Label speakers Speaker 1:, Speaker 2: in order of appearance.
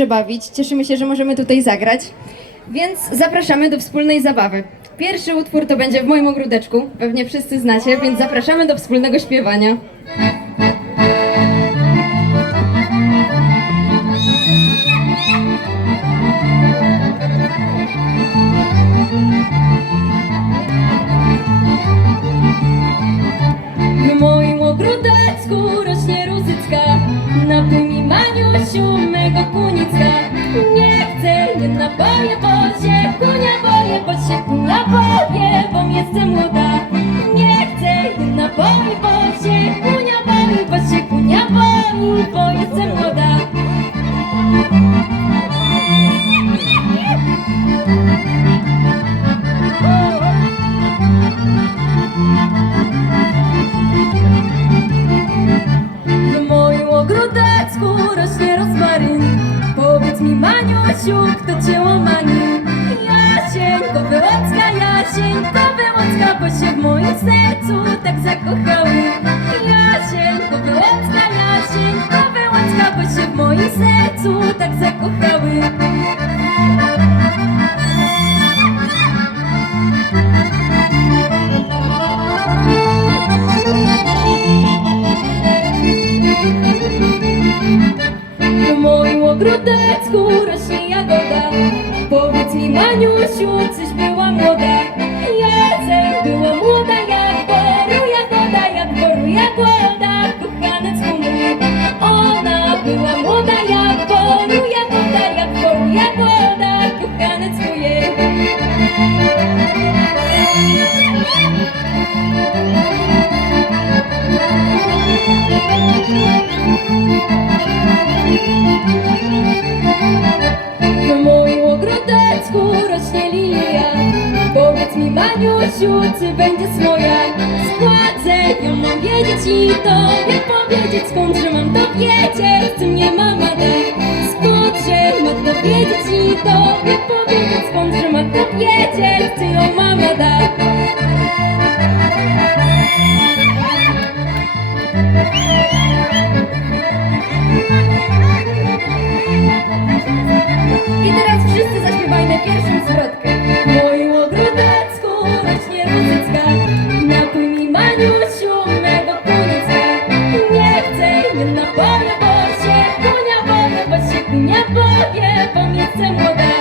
Speaker 1: dobrze bawić. Cieszymy się, że możemy tutaj zagrać. Więc zapraszamy do wspólnej zabawy. Pierwszy utwór to będzie w moim ogródeczku. Pewnie wszyscy znacie, więc zapraszamy do wspólnego śpiewania. W jestem młoda Nie chcę, nie naboję, bo się kunia boi Bo się kunia boi, bo jestem młoda. W moim ogródeczku rośnie rozmaryn Powiedz mi Maniusiu, kto cię sercu tak zakochały. W moim ogródecku rośnie jagoda Powiedz mi Maniusiu, czyś była młoda Maniusiu, czy będziesz moja Spłacę ją mam wiedzieć i tobie powiedzieć Skądże mam to wiedzieć, czy mnie mama da Skądże ma to wiedzieć i tobie powiedzieć Skądże ma to wiedzieć, czy ją mama da rośnie rózycka, napój mi Maniusiu mego kunicka. Nie chcę, nie naboję, bo się kunia boję, bo się kunia boję, bo jestem młoda. Nie chcę, naboję,